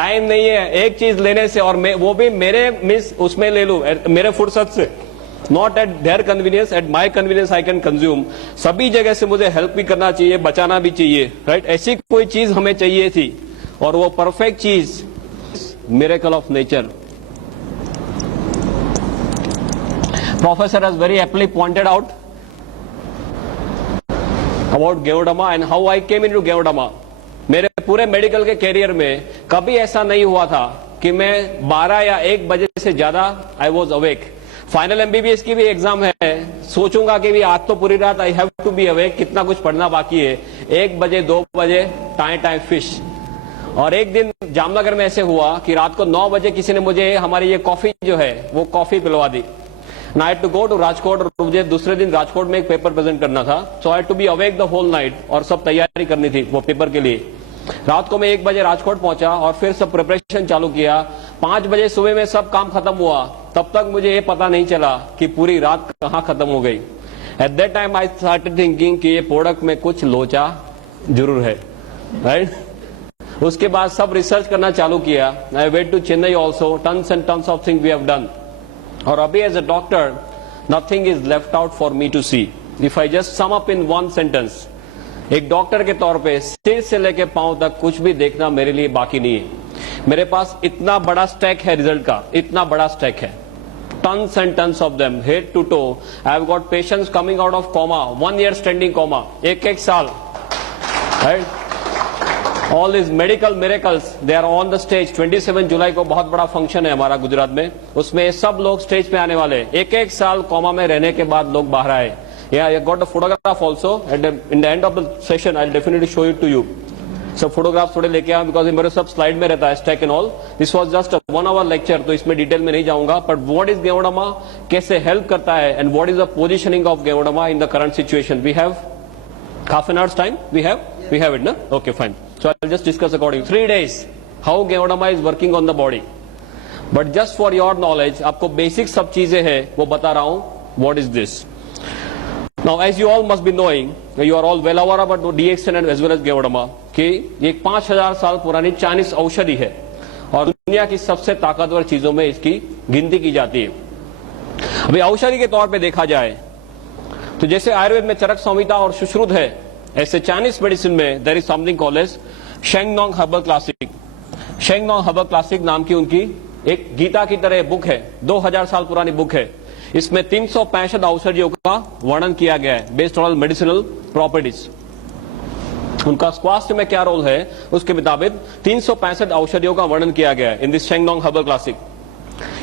Time नहीं है एक चीज लेने से, और वो भी मेरे मिस उसमें ले लूं, मेरे फुर्सत से, not at their convenience, at my convenience I can consume. सभी जगह से मुझे हेल्प भी करना चाहिए, बचाना भी चाहिए, राइट? ऐसी कोई चीज हमें चाहिए थी, और वो परफेक्ट चीज miracle of nature. Professor has very aptly pointed out about Geodama and how I came into Geodama. मेरे पूरे मेडिकल के कैरियर में कभी ऐसा नहीं हुआ था कि मैं 12 या 1 बजे से ज्यादा I was awake. Final MBBS की भी एग्जाम है, सोचूंगा कि भी आज तो पूरी रात I have to be awake, कितना कुछ पढ़ना बाकी है। 1 बजे 2 बजे टाइम फिश। और एक दिन जामनगर में ऐसे हुआ कि रात को 9 बजे किसी ने मुझे हमारी ये कॉफी जो है वो कॉफी पिलवा दी। Night to go to Rajkot, और मुझे दूसरे दिन राजकोट में एक पेपर प्रेजेंट करना था, so I to be awake the whole night, और सब तैयारी करनी थी वो पेपर के लिए। रात को मैं 1 बजे राजकोट पहुंचा और फिर सब प्रिपरेशन चालू किया। 5 बजे सुबह में सब काम खत्म हुआ, तब तक मुझे ये पता नहीं चला कि पूरी रात कहां खत्म हो गई। At that time I started thinking कि ये प्रोडक्ट में कुछ लोचा जरूर है, राइट? उसके बाद सब रिसर्च करना चालू किया। I went to Chennai also, tons and tons of thing we have done. और अभी as a doctor nothing is left out for me to see. If I just sum up in one sentence, एक doctor के तौर पे सिर से लेके पांव तक कुछ भी देखना मेरे लिए बाकी नहीं है। मेरे पास इतना बड़ा स्टैक है रिजल्ट का, इतना बड़ा स्टैक है, tons and tons of them, head to toe. I have got patients coming out of coma, 1 year standing coma, एक साल, right? All is medical miracles, they are on the stage. 27 जुलाई को बहुत बड़ा फंक्शन है हमारा गुजरात में, उसमें सब लोग स्टेज पे आने वाले। एक साल कोमा में रहने के बाद लोग बाहर आए। I got a photograph also in the end of the session, I definitely show it to you. सब फोटोग्राफ थोड़े लेके आया, बिकॉज मेरे सब स्लाइड में रहता है stack and all. This was just 1 hour lecture, तो इसमें डिटेल में नहीं जाऊंगा। बट व्हाट इज गेवोडामा, कैसे हेल्प करता है, and what is the positioning of Ganoderma in the current situation. We have half an hour's time, we have it, no? Okay, fine. So I'll just discuss according 3 days how Geodama is working on the body. But just for your knowledge, आपको basic सब चीजें हैं वो बता रहा हूं। What is this? Now, as you all must be knowing, you are all well aware about DXN as well as Geodama, कि ये 5000 साल पुरानी चाइनीज औषधि है और दुनिया की सबसे ताकतवर चीजों में इसकी गिनती की जाती है। अभी औषधि के तौर पे देखा जाए तो जैसे आयुर्वेद में चरक संहिता और सुश्रुत है, ऐसे चाइनीज मेडिसिन में there is something called as Shennong herbal classic. Shennong herbal classic नाम की उनकी एक गीता की तरह बुक है, 2000 साल पुरानी बुक है। इसमें 365 औषधियों का वर्णन किया गया है बेस्ड ऑन मेडिसिनल प्रॉपर्टीज। उनका स्वास्थ्य में क्या रोल है उसके मुताबिक 365 औषधियों का वर्णन किया गया है इन दिस शेंगनोंग हर्बल क्लासिक।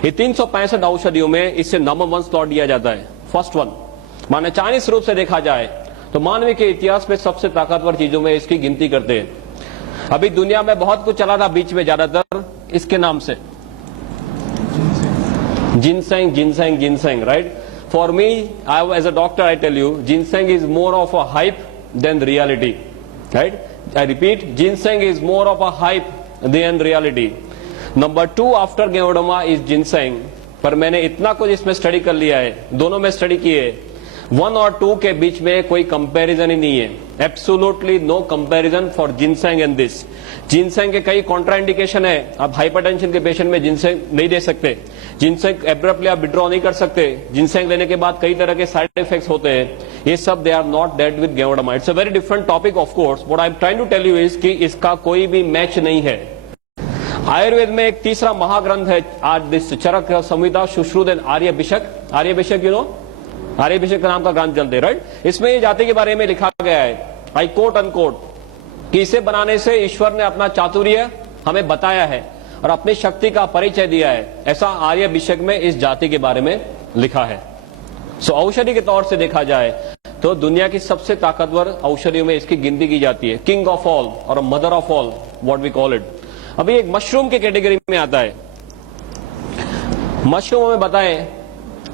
ये 365 औषधियों में इससे नंबर 1 स्लॉट दिया जाता है, फर्स्ट वन। माने चाइनीज रूप से देखा जाए तो मानव के इतिहास में सबसे ताकतवर चीजों में इसकी गिनती करते हैं। अभी दुनिया में बहुत कुछ चला था बीच में, ज्यादातर इसके नाम से ginseng ginseng ginseng, right? For me, I as a doctor I tell you, ginseng is more of a hype than reality, right? I repeat, ginseng is more of a hype than reality. Number 2 after Ganoderma is ginseng. पर मैंने इतना कुछ इसमें study कर लिया है, दोनों में स्टडी किए, 1 और 2 के बीच में कोई कंपैरिजन ही नहीं है। Absolutely no comparison for ginseng and this. Ginseng के कई कॉन्ट्राइंडिकेशन है, आप हाइपरटेंशन के पेशेंट में जिनसेंग नहीं दे सकते, जिनसेंग एब्रप्टली आप विड्रॉ नहीं कर सकते, जिनसेंग लेने के बाद कई तरह के साइड इफेक्ट्स होते हैं, ये सब they are not dead with Ganoderma. It's a very different topic of course, what I am trying to tell you is कि इसका कोई भी मैच नहीं है। आयुर्वेद में एक तीसरा महाग्रंथ है आज this Charaka Samhita Sushruta and Aryabhishak. Aryabhishak you know, Aryabhishak का नाम का ग्रंथ चलते, राइट? इसमें ये जाति के बारे में लिखा गया है, आई कोट अनकोट, कि इसे बनाने से ईश्वर ने अपना चातुर्य हमें बताया है और अपनी शक्ति का परिचय दिया है। ऐसा आर्यभिषक में इस जाति के बारे में लिखा है। सो औषधि के तौर से देखा जाए तो दुनिया की सबसे ताकतवर औषधियों में इसकी गिनती की जाती है, किंग ऑफ ऑल और mother of all, what we call it. अभी एक मशरूम के कैटेगरी में आता है। मशरूम में बताएं,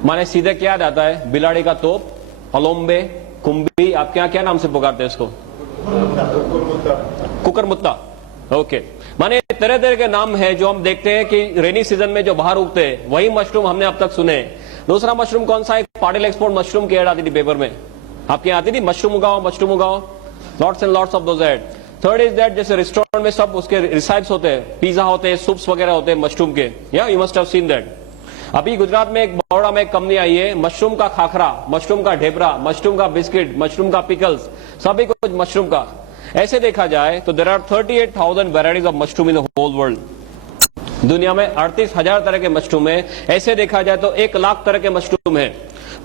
माने सीधे क्या याद आता है? बिलाड़ी का तोप, अलोम्बे, कुंभी, आपके यहाँ क्या नाम से पुकारते हैं इसको? कुकरमुत्ता। ओके, माने तरह तरह के नाम है जो हम देखते हैं कि रेनी सीजन में जो बाहर उगते हैं, वही मशरूम हमने अब तक सुने। दूसरा मशरूम कौन सा है? पाटिल एक्सपोर्ट मशरूम की एड आती थी पेपर में, आपके यहाँ आती थी, मशरूम उगाओ, lots and lots of those ad. Third is that जैसे रेस्टोरेंट में सब उसके रिसाइप्स होते हैं, पिज्जा होते हैं, सूप्स वगैरह होते हैं मशरूम के, या you must have seen that. अभी गुजरात में एक बड़ौदा में एक कंपनी आई है, मशरूम का खाखरा, मशरूम का ढेबरा, मशरूम का बिस्किट, मशरूम का पिकल्स, सभी कुछ मशरूम का। ऐसे देखा जाए तो there are 38,000 varieties of mushroom in the whole world. दुनिया में 38,000 तरह के मशरूम है। ऐसे देखा जाए तो 1 लाख तरह के मशरूम है,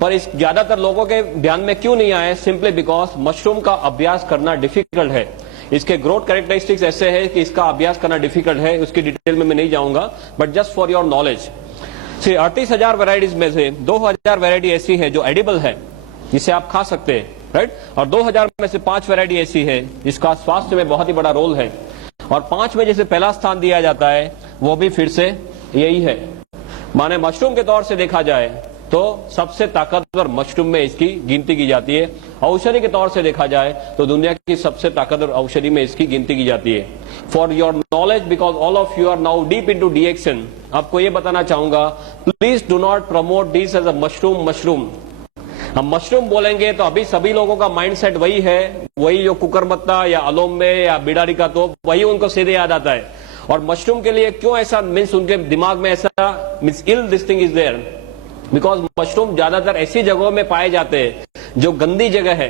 पर इस ज्यादातर लोगों के ध्यान में क्यों नहीं आए? सिंपली बिकॉज मशरूम का अभ्यास करना डिफिकल्ट है। इसके ग्रोथ कैरेक्टरिस्टिक्स ऐसे है कि इसका अभ्यास करना डिफिकल्ट है, उसकी डिटेल में मैं नहीं जाऊंगा, but just for your knowledge 38,000 varieties में से 2,000 वेराइटी ऐसी है जो एडिबल है, जिसे आप खा सकते हैं, राइट। और 2,000 में से 5 वेराइटी ऐसी है जिसका स्वास्थ्य में बहुत ही बड़ा रोल है। और 5 में जैसे पहला स्थान दिया जाता है वो भी फिर से यही है। माने मशरूम के तौर से देखा जाए तो सबसे ताकतवर मशरूम में इसकी गिनती की जाती है। औषधि के तौर से देखा जाए तो दुनिया की सबसे ताकतवर औषधि में इसकी गिनती की जाती है। For your knowledge, because all of you are now deep into the action, आपको ये बताना चाहूंगा, please do not promote this as a mushroom. हम मशरूम बोलेंगे तो अभी सभी लोगों का माइंडसेट वही है, वही जो कुकरमत्ता या अलोम्बे या बिडारी का तोप, वही उनको सीधे याद आता है। और मशरूम के लिए क्यों ऐसा मीन्स उनके दिमाग में ऐसा means ill this thing is there, because mushroom ज्यादातर ऐसी जगहों में पाए जाते हैं जो गंदी जगह है,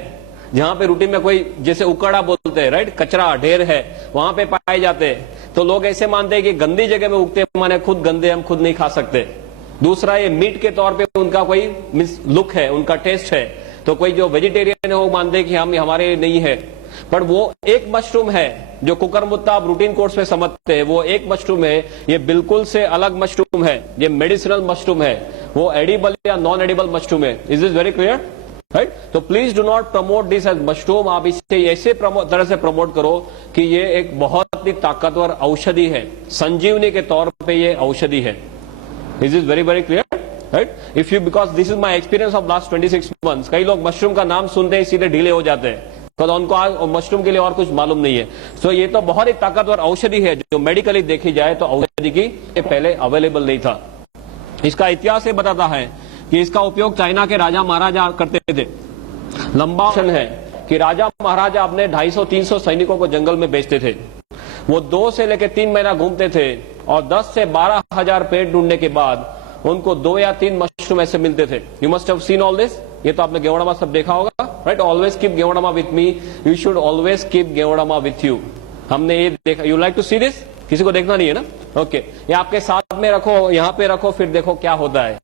जहां पे रूटीन में कोई जैसे उकड़ा बोलते हैं, राइट, कचरा ढेर है, वहां पे पाए जाते हैं। तो लोग ऐसे मानते हैं कि गंदी जगह में उगते माने खुद गंदे, हम खुद नहीं खा सकते। दूसरा, ये मीट के तौर पे उनका कोई मीन्स लुक है, उनका टेस्ट है। तो कोई जो वेजिटेरियन है वो मानते हैं कि हम हमारे नहीं है, पर वो एक मशरूम है जो कुकरमुत्ता आप रूटीन कोर्स में समझते हैं, वो एक मशरूम है, ये बिल्कुल से अलग मशरूम है, ये मेडिसिनल मशरूम है, वो एडिबल या नॉन एडिबल मशरूम है। Is this very clear, right? तो please do not promote this as mushroom. आप इसे ऐसे तरह से प्रमोट करो कि ये एक बहुत ही ताकतवर औषधि है, संजीवनी के तौर पर ये औषधि है। Is this very very clear, right? If you, because this is my experience of last 26 months, कई लोग मशरूम का नाम सुनते ही सीधे ढीले हो जाते हैं, तो उनको मशरूम के लिए और कुछ मालूम नहीं है। सो ये तो बहुत ही ताकतवर औषधि है जो मेडिकली देखी जाए तो औषधि की पहले अवेलेबल नहीं था। इसका इतिहास ये बताता है कि इसका उपयोग चाइना के राजा महाराजा करते थे। लंबा है कि राजा महाराजा अपने 250-300 सैनिकों को जंगल में भेजते थे। वो 2 से लेकर 3 महीना घूमते थे और 10 से 12,000 पेड़ ढूंढने के बाद उनको 2 या 3 मशरूम ऐसे मिलते थे। You must have seen all this. ये तो आपने गेवड़ामा सब देखा होगा, right? Always keep Ganoderma with me, you should always keep Ganoderma with you. हमने ये देखा। You like to see this? किसी को देखना नहीं है ना? ओके, ये आपके साथ में रखो, यहाँ पे रखो, फिर देखो क्या होता है।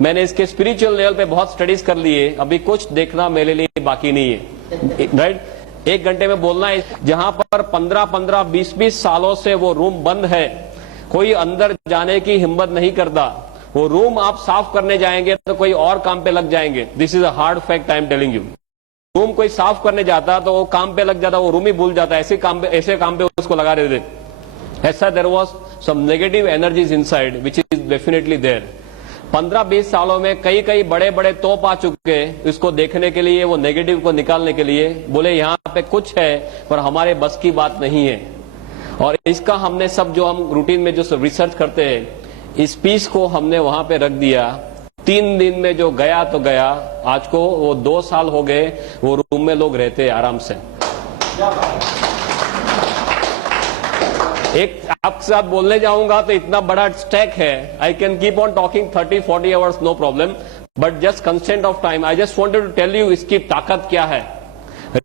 मैंने इसके स्पिरिचुअल लेवल पे बहुत स्टडीज कर ली है, अभी कुछ देखना मेरे लिए बाकी नहीं है, राइट? 1 घंटे में बोलना है। जहां पर 15-15, 20-20 सालों से वो रूम बंद है, कोई अंदर जाने की हिम्मत नहीं करता, वो रूम आप साफ करने जाएंगे तो कोई और काम पे लग जाएंगे। This is a hard fact, I am telling you. Room कोई साफ करने जाता तो वो काम पे लग जाता, वो रूम ही भूल जाता, ऐसे काम पे उसको लगा देते। ऐसा there was some negative energies inside which is definitely there. 15-20 सालों में कई कई बड़े बड़े तोप आ चुके इसको देखने के लिए, वो नेगेटिव को निकालने के लिए। बोले यहाँ पे कुछ है पर हमारे बस की बात नहीं है। और इसका हमने सब जो हम रूटीन में जो सब रिसर्च करते हैं, इस पीस को हमने वहां पे रख दिया। 3 दिन में जो गया तो गया, आज को वो 2 साल हो गए, वो रूम में लोग रहते आराम से। एक आपके साथ बोलने जाऊंगा तो इतना बड़ा स्टैक है, I can keep on talking 30-40 hours, no problem, but just constant of time I just wanted to tell you इसकी ताकत क्या है।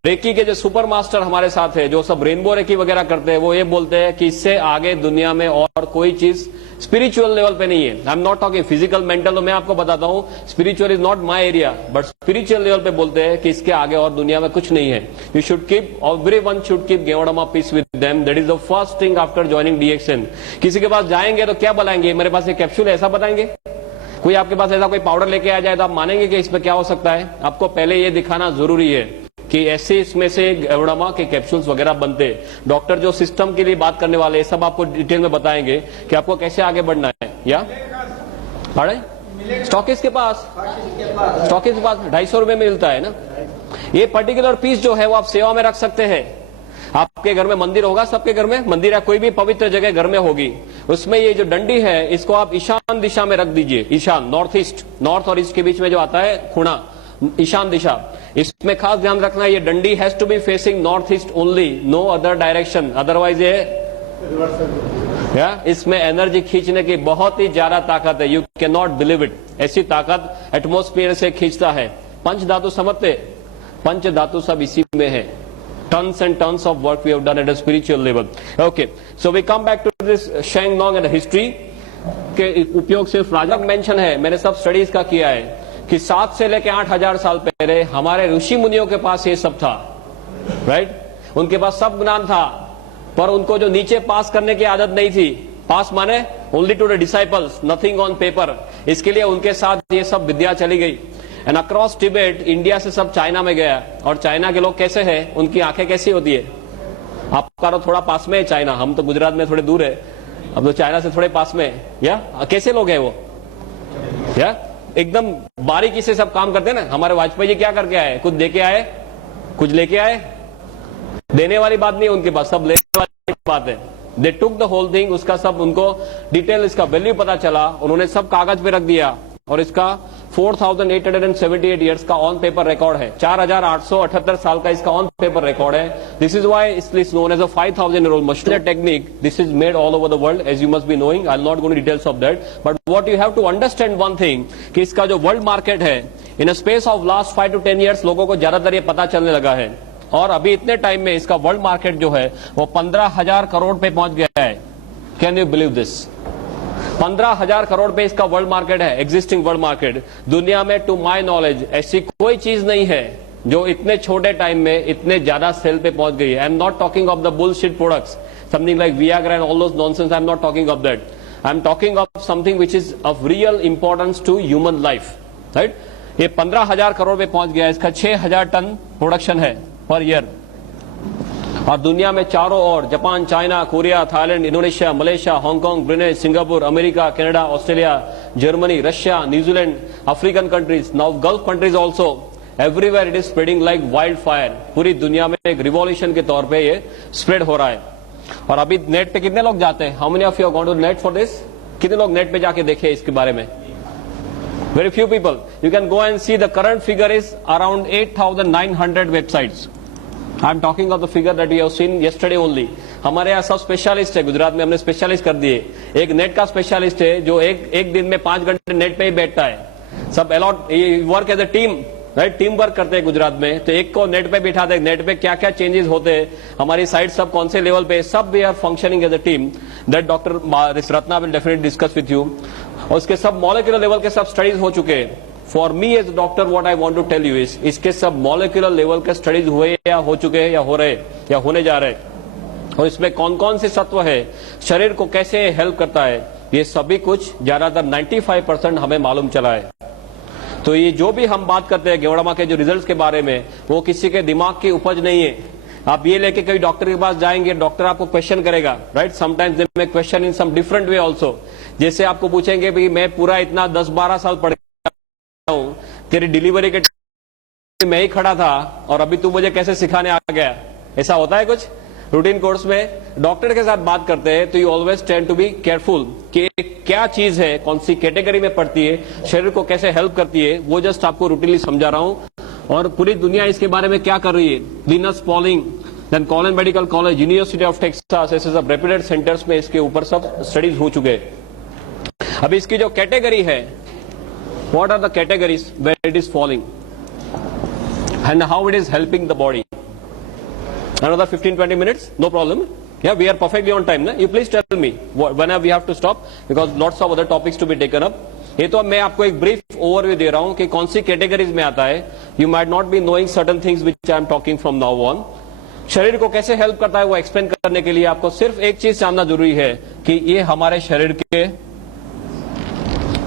रेकी के जो सुपर मास्टर हमारे साथ है, जो सब रेनबो रेकी वगैरह करते हैं, वो ये बोलते हैं कि इससे आगे दुनिया में और कोई चीज स्पिरिचुअल लेवल पे नहीं है। I am not talking physical mental, तो मैं आपको बताता हूं spiritual is not my area, but spiritual level पे बोलते हैं कि इसके आगे और दुनिया में कुछ नहीं है। You should keep, everyone should keep Ganoderma piece with them, that is the first thing after joining DXN. किसी के पास जाएंगे तो क्या बताएंगे, मेरे पास एक कैप्सूल है, ऐसा बताएंगे? कोई आपके पास ऐसा कोई पाउडर लेके आ जाए तो आप मानेंगे कि इसमें क्या हो सकता है? आपको पहले ये दिखाना जरूरी है कि ऐसे इसमें से गेवड़ामा के कैप्सूल्स वगैरह बनते। डॉक्टर जो सिस्टम के लिए बात करने वाले हैं, सब आपको डिटेल में बताएंगे कि आपको कैसे आगे बढ़ना है। या स्टॉकिस्ट के पास 250 रुपए में मिलता है ना। ये पर्टिकुलर पीस जो है वो आप सेवा में रख सकते हैं। आपके घर में मंदिर होगा, सबके घर में मंदिर या कोई भी पवित्र जगह घर में होगी, उसमें ये जो डंडी है इसको आप ईशान दिशा में रख दीजिए। ईशान, नॉर्थ ईस्ट, नॉर्थ और ईस्ट के बीच में जो आता है खुणा, ईशान दिशा, इसमें खास ध्यान रखना, ये डंडी has to be facing north east only, no other direction, otherwise ये इसमें एनर्जी खींचने की बहुत ही ज्यादा ताकत है, you can not believe it. ऐसी ताकत एटमोस्फियर से खींचता है। पंच धातु समझते, पंच धातु सब इसी में है। Tons and tons of work we have done at a spiritual level. Okay, so we come back to this Sheng Nong and history के उपयोग सिर्फ राजा मेंशन है, मैंने सब स्टडीज का किया है कि 7 से लेकर 8,000 साल पहले हमारे ऋषि मुनियों के पास ये सब था, राइट? उनके पास सब ज्ञान था, पर उनको जो नीचे पास करने की आदत नहीं थी। पास माने only to the disciples, nothing on paper. इसके लिए उनके साथ ये सब विद्या चली गई। एंड अक्रॉस टिबेट, इंडिया से सब चाइना में गया। और चाइना के लोग कैसे हैं, उनकी आंखें कैसी होती है? आपका तो थोड़ा पास में है चाइना, हम तो गुजरात में थोड़े दूर है, अब तो चाइना से थोड़े पास में है। या कैसे लोग हैं वो? या एकदम बारीकी से सब काम करते हैं ना। हमारे वाजपेयी जी क्या करके आए? कुछ दे के आए, कुछ लेके आए? देने वाली बात नहीं है उनके पास, सब लेने वाली बात है। दे टुक द होल थिंग, उसका सब उनको डिटेल, इसका वैल्यू पता चला, उन्होंने सब कागज पे रख दिया। और इसका 4,878 ईयर्स का ऑन पेपर रिकॉर्ड है, 4,878 साल का इसका ऑन पेपर रिकॉर्ड है। This is why it is known as a 5,000-year-old mushroom technique. This is made all over the world, as you must be knowing. I will not go into details of that, but what you have to understand one thing, कि इसका जो world market है, in a space of last 5 to 10 years लोगों को ज्यादातर ये पता चलने लगा है। और अभी इतने टाइम में इसका वर्ल्ड मार्केट जो है वो 15,000 करोड़ पे पहुंच गया है। Can you believe this? 15,000 crore पे इसका वर्ल्ड मार्केट है, एग्जिस्टिंग वर्ल्ड मार्केट। दुनिया में टू माय नॉलेज ऐसी कोई चीज नहीं है जो इतने छोटे टाइम में इतने ज्यादा सेल पे पहुंच गई है। I am not talking of the bullshit products, something like Viagra and all those nonsense. I am not talking of that. I am talking of something which is of real importance to human life, right? ये 15,000 करोड़ पे पहुंच गया है। इसका 6,000 ton production है per year. और दुनिया में चारों ओर Japan, China, Korea, Thailand, Indonesia, Malaysia, Hong Kong, Brunei, Singapore, America, Canada, Australia, Germany, Russia, New Zealand, African countries, now Gulf countries also, everywhere it is spreading like wild fire. पूरी दुनिया में एक रिवॉल्यूशन के तौर पे ये स्प्रेड हो रहा है। और अभी नेट पे कितने लोग जाते हैं? How many of you are gone to net for this? कितने लोग नेट पे जाके देखे इसके बारे में? Very few people. You can go and see the current figure is around 8,900 websites. I am talking of the figure that we have seen yesterday only. हमारे यहाँ सब स्पेशलिस्ट है, गुजरात में हमने स्पेशलिस्ट कर दिए। एक नेट का स्पेशलिस्ट है जो एक दिन में 5 घंटे नेट पे ही बैठता है। सब a lot work as a team, right? Team work करते हैं गुजरात में। तो एक को नेट पे बिठा दे, नेट पे क्या क्या चेंजेस होते हैं, हमारी साइट सब कौन से लेवल पे, सब we are functioning as a team. That doctor Ratna will definitely discuss with you. और उसके सब मॉलिक्यूलर लेवल के सब स्टडीज हो चुके हैं। For me as doctor what I want to tell you is, इसके सब मॉलिक्यूलर लेवल के स्टडीज हुए या हो चुके हैं या हो रहे या होने जा रहे हैं। और इसमें कौन कौन से तत्व है, शरीर को कैसे हेल्प करता है, ये सभी कुछ ज्यादातर 95% हमें मालूम चला है। तो ये जो भी हम बात करते हैं गेवड़ामा के जो रिजल्ट्स के बारे में, वो किसी के दिमाग की उपज नहीं है। आप ये लेके कभी डॉक्टर के पास जाएंगे, डॉक्टर आपको क्वेश्चन करेगा, right? Sometimes they may question in some different way also. जैसे आपको पूछेंगे भाई मैं पूरा इतना 10-12 साल पढ़ हूं, तेरी डिलीवरी के मैं ही खड़ा था और अभी तू मुझे कैसे सिखाने आ गया? ऐसा होता है कुछ रूटीन कोर्स में? डॉक्टर के साथ बात करते हैं तो you always tend to be careful कि क्या चीज है, कौन सी कैटेगरी में पड़ती है, शरीर को कैसे हेल्प करती है, वो जस्ट आपको रूटीनली समझा रहा हूं। और पूरी दुनिया इसके बारे में क्या कर रही है। Linus Pauling, then Colon medical college, university of Texas, ऐसे सब रेप्यूटेड सेंटर्स में इसके ऊपर सब स्टडीज हो चुके हैं। अब इसकी जो कैटेगरी है, what are the categories where it is falling and how it is helping the body. Another 15-20 minutes, no problem. Yeah, we are perfectly on time. Na? You please tell me whenever we have to stop because lots of other topics to be taken up. ये तो मैं आपको एक brief overview दे रहा हूं कि कौन सी categories में आता है। You might not be knowing certain things which I am talking from now on. शरीर को कैसे हेल्प करता है वो एक्सप्लेन करने के लिए आपको सिर्फ एक चीज जानना जरूरी है कि ये हमारे शरीर के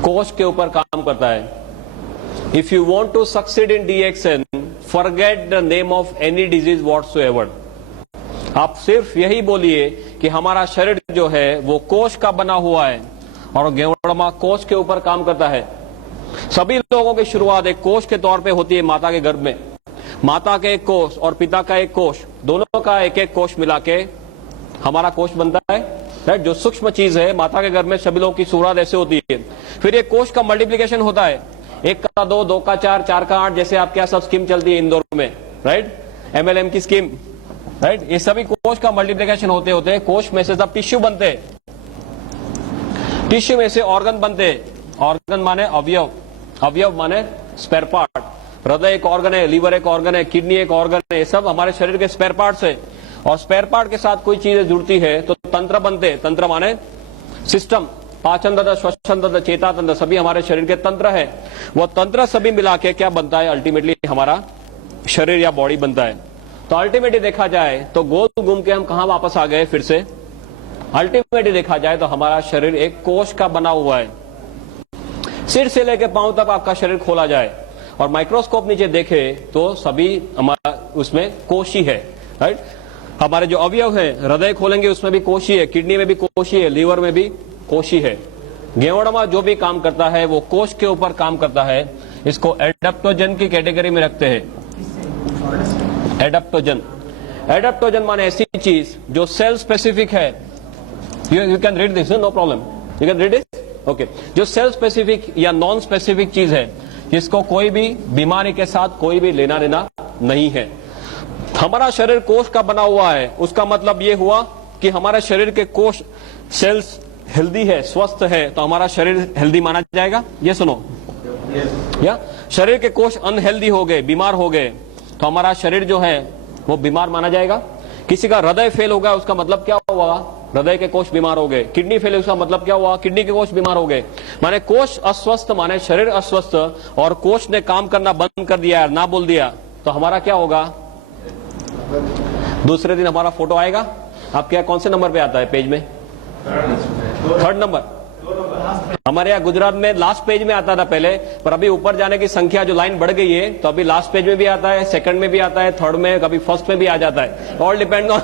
कोश के ऊपर काम करता है। If you want to succeed in DXN, forget the name of any disease whatsoever. आप सिर्फ यही बोलिए कि हमारा शरीर जो है वो कोश का बना हुआ है और गेवड़मा कोश के ऊपर काम करता है। सभी लोगों की शुरुआत एक कोश के तौर पे होती है माता के गर्भ में। माता के एक कोश और पिता का एक कोश, दोनों का एक एक कोश मिला के हमारा कोश बनता है, राइट? जो सूक्ष्म चीज है माता के गर्भ में सभी लोगों की शुरुआत ऐसे होती है। फिर ये कोश का मल्टीप्लीकेशन होता है। 1 का 2, 2 का 4, 4 का 8, जैसे आपके यहाँ सब स्कीम चलती है इंदौर में, राइट, MLM की स्कीम, राइट। ये सभी कोश का मल्टीप्लिकेशन होते होते कोश में से सब टिश्यू बनते, टिश्यू में से ऑर्गन बनते। ऑर्गन माने अवयव, अवयव माने स्पेयर पार्ट। हृदय एक ऑर्गन है, लीवर एक ऑर्गन है, किडनी एक ऑर्गन है, ये सब हमारे शरीर के स्पेयर पार्ट्स है। और स्पेयर पार्ट के साथ कोई चीजें जुड़ती है तो तंत्र बनते। तंत्र माने सिस्टम, पाचन तंत्र, श्वसन तंत्र, चेता तंत्र, सभी हमारे शरीर के तंत्र है। वो तंत्र सभी मिला के क्या बनता है, अल्टीमेटली हमारा शरीर या बॉडी बनता है। तो अल्टीमेटली देखा जाए तो गोल घूम के हम कहां वापस आ गए फिर से, अल्टीमेटली देखा जाए तो हमारा शरीर एक कोश का बना हुआ है। सिर से लेकर पांव तक आपका शरीर खोला जाए और माइक्रोस्कोप नीचे देखे तो सभी हमारा उसमें कोश ही है, राइट। हमारे जो अवयव है, हृदय खोलेंगे उसमें भी कोश ही है, किडनी में भी कोश ही है, लीवर में भी कोश ही है। गेवड़मा जो भी काम करता है वो कोश के ऊपर काम करता है। इसको एडेप्टोजन की कैटेगरी में रखते हैं। एडेप्टोजन, एडेप्टोजन माने ऐसी चीज जो सेल स्पेसिफिक है। You can read this, no problem, you can read this, okay. जो सेल स्पेसिफिक या नॉन स्पेसिफिक चीज है जिसको कोई भी बीमारी के साथ कोई भी लेना देना नहीं है। हमारा शरीर कोश का बना हुआ है, उसका मतलब यह हुआ कि हमारे शरीर के कोश सेल्स हेल्दी है, स्वस्थ है, तो हमारा शरीर हेल्दी माना जाएगा। ये सुनो, या शरीर के कोश अनहेल्दी हो गए, बीमार हो गए, तो हमारा शरीर जो है वो बीमार माना जाएगा। किसी का हृदय फेल हो गया, उसका मतलब क्या हुआ, हृदय के कोश बीमार हो गए। किडनी फेल, उसका मतलब क्या हुआ, किडनी के कोश बीमार हो गए। माने कोश अस्वस्थ माने शरीर अस्वस्थ, और कोश ने काम करना बंद कर दिया, ना बोल दिया, तो हमारा क्या होगा, दूसरे दिन हमारा फोटो आएगा। आपके यहाँ कौन से नंबर पे आता है पेज में, 3rd नंबर। हमारे यहाँ गुजरात में लास्ट पेज में आता था पहले, पर अभी ऊपर जाने की संख्या जो लाइन बढ़ गई है, तो अभी लास्ट पेज में भी आता है, 2nd में भी आता है, 3rd में, कभी 1st में भी आ जाता है। ऑल डिपेंड ऑन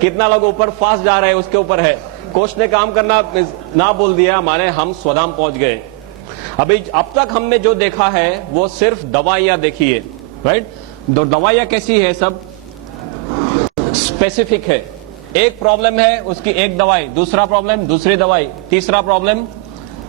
कितना लोग ऊपर फास्ट जा रहे हैं उसके ऊपर है। कोच ने काम करना ना बोल दिया माने हम स्वधाम पहुंच गए। अभी अब तक हमने जो देखा है वो सिर्फ दवाइयां देखी है, राइट। दवाइयां कैसी है, सब स्पेसिफिक है। एक प्रॉब्लम है उसकी एक दवाई, दूसरा प्रॉब्लम दूसरी दवाई, तीसरा प्रॉब्लम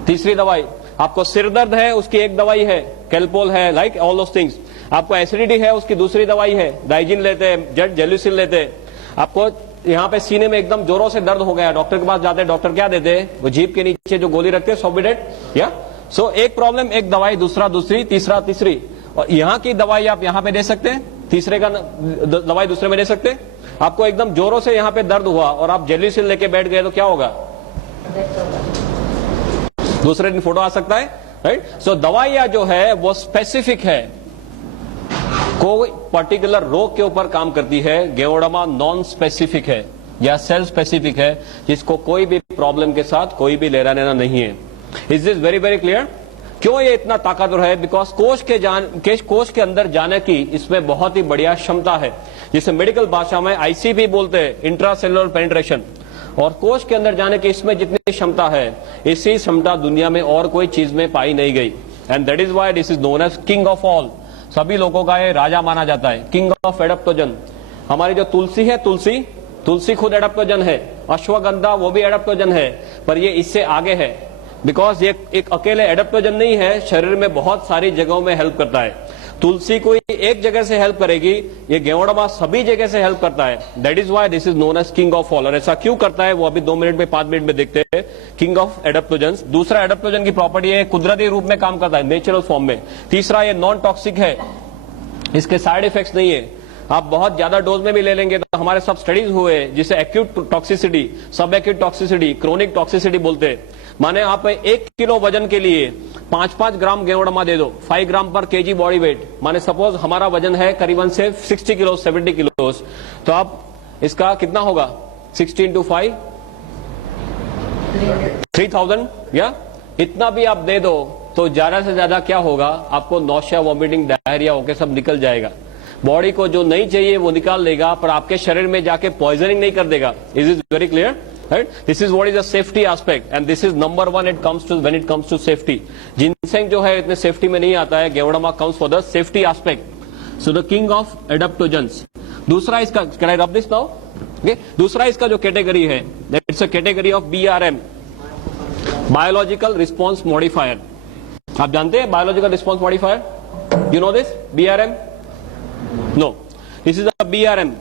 तीसरी दवाई। आपको सिर दर्द है उसकी एक दवाई है, कैल्पोल है, लाइक ऑल दोस थिंग्स। आपको एसिडिटी है उसकी दूसरी दवाई है, डाइजिन लेते हैं, जेट जेल्यूसिल लेते हैं। आपको यहाँ पे सीने में एकदम जोरों से दर्द हो गया, डॉक्टर के पास जाते हैं, डॉक्टर क्या देते हैं, वो जीभ के नीचे जो गोली रखते हैं, सॉबिडेट, या सो एक प्रॉब्लम एक दवाई, दूसरा दूसरी, तीसरा तीसरी। और यहाँ की दवाई आप यहाँ पे दे सकते हैं, तीसरे का दवाई दूसरे में दे सकते हैं। आपको एकदम जोरों से यहाँ पे दर्द हुआ और आप जेल्यूसिल लेके बैठ गए तो क्या होगा, दूसरे दिन फोटो आ सकता है, राइट। सो दवाइयां जो है वो स्पेसिफिक है, कोई पर्टिकुलर रोग के ऊपर काम करती है। गेवड़मा नॉन स्पेसिफिक है या सेल स्पेसिफिक है, जिसको कोई भी प्रॉब्लम के साथ कोई भी लेना देना नहीं है। Is this very very clear. क्यों ये इतना ताकतवर है, बिकॉज कोश के अंदर जाने की इसमें बहुत ही बढ़िया क्षमता है, जिसे मेडिकल भाषा में आईसीपी बोलते हैं, इंट्रासेलुलर पेनिट्रेशन। और कोश के अंदर जाने की इसमें जितनी क्षमता है, इसी क्षमता दुनिया में और कोई चीज में पाई नहीं गई। And that is why this is known as king of all. सभी लोगों का ये राजा माना जाता है, किंग ऑफ एडेप्टोजन। हमारी जो तुलसी है, तुलसी खुद एडेप्टोजन है। अश्वगंधा वो भी एडेप्टोजन है, पर ये इससे आगे है, बिकॉज ये एक अकेले एडेप्टोजन नहीं है, शरीर में बहुत सारी जगहों में हेल्प करता है। तुलसी कोई एक जगह से हेल्प करेगी, ये गेवड़मा सभी जगह से हेल्प करता है। That is why this is known as king of all. और ऐसा क्यों करता है वो अभी 2 मिनट में 5 मिनट में देखते हैं। King of adaptogen. दूसरा, एडेप्टोजन की प्रॉपर्टी है कुदरती रूप में काम करता है, नेचुरल फॉर्म में। तीसरा, ये नॉन टॉक्सिक है, इसके साइड इफेक्ट्स नहीं है। आप बहुत ज्यादा डोज में भी ले लेंगे तो हमारे सब स्टडीज हुए, जिसे एक्यूट टॉक्सिसिटी, सब एक्यूट टॉक्सिसिटी, क्रोनिक टॉक्सिसिटी बोलते हैं। माने आप 1 किलो वजन के लिए 5-5 ग्राम गेवड़मा दे दो, 5 ग्राम पर केजी बॉडी वेट। माने सपोज हमारा वजन है करीबन से 60 किलो 70 किलो, तो आप इसका कितना होगा, 60 into 5 3000, या इतना भी आप दे दो तो ज्यादा से ज्यादा क्या होगा, आपको नौशिया, वॉमिटिंग, डायरिया होके सब निकल जाएगा। बॉडी को जो नहीं चाहिए वो निकाल देगा, पर आपके शरीर में जाके पॉइजनिंग नहीं कर देगा। Is is very clear, right? This is what is the safety aspect, and this is number one when it comes to safety. Ginseng जो है इतने सेफ्टी में नहीं आता है, गेवड़मा comes for the safety aspect. So the king of adaptogens. दूसरा इसका, can I rub this now? Okay? दूसरा इसका जो कैटेगरी है, that's a category of BRM, biological response modifier. आप जानते हैं biological response modifier? You know this BRM? No, this is a BRM,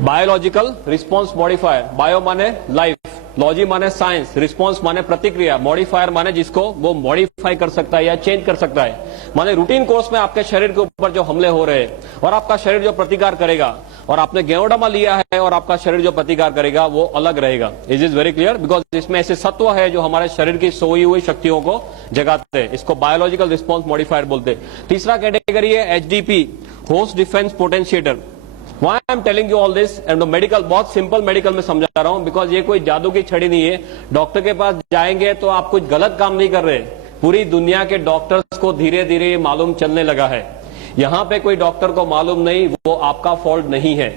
biological response modifier. Bio माने life, logy माने science, response माने प्रतिक्रिया, मॉडिफायर माने जिसको वो मॉडिफाई कर सकता है या चेंज कर सकता है। माने रूटीन कोर्स में आपके शरीर के ऊपर जो हमले हो रहे हैं और आपका शरीर जो प्रतिकार करेगा, और आपने गेओडामा लिया है और आपका शरीर जो प्रतिकार करेगा वो अलग रहेगा। Is is very clear? Because इसमें ऐसे सत्व है जो हमारे शरीर की सोई हुई शक्तियों को जगाते हैं। इसको बायोलॉजिकल रिस्पॉन्स मॉडिफायर बोलते हैं। तीसरा कैटेगरी है HDP, host defence potentiator. Why I am telling you all this? And medical, बहुत सिंपल मेडिकल में समझा रहा हूं, बिकॉज ये कोई जादू की छड़ी नहीं है। डॉक्टर के पास जाएंगे तो आप कुछ गलत काम नहीं कर रहे। पूरी दुनिया के डॉक्टर्स को धीरे धीरे मालूम चलने लगा है। यहां पे कोई डॉक्टर को मालूम नहीं, वो आपका फॉल्ट नहीं है।